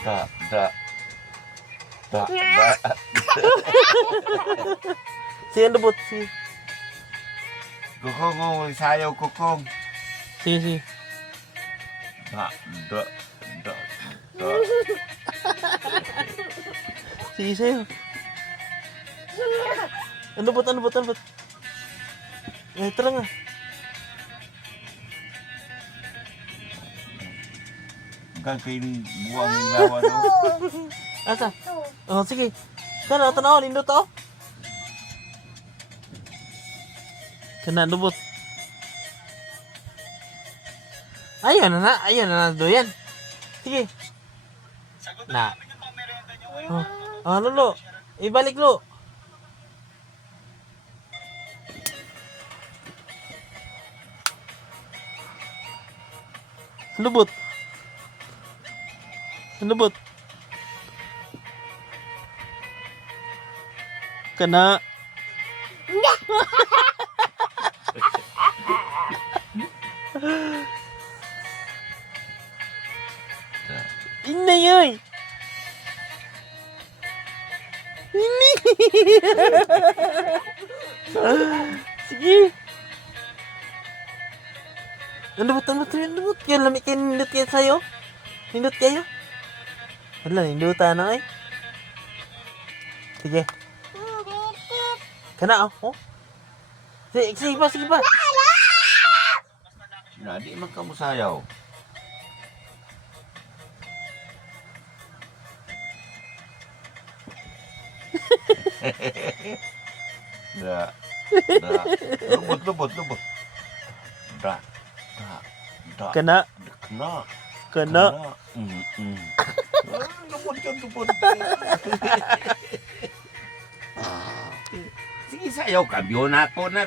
Da, da. Da, da. Sige, ang lubot. Sige. Kukong, oh, sayaw kukong. Sige, sige. Da, da, da, da. Sige sa'yo. Ang lubot, ang lubot, ang lubot. Ito lang ah. Hanggang kayo buwang yung lawa, no? Asa? Oh, sige. Kana, tanaw, nindot to. Kana, lubot. Ayun na, doyan. Sige. Na. Oh, ano, lo? Ibalik, lo. Lubot. Lubot. Kana. Ini yoy. Ini. Sige. Ang lubot. Kaya lamig kayo, nindot kayo sa'yo. Nindot kayo. Wala, nindutan na eh. Sige. Kana, oh. Sige pa. Na, di man ka mo sayaw. Da, da. Lubot. Da, da, da. Kana. Kana. Lubot yun. Sige, sayaw ka. Biyo na ako na.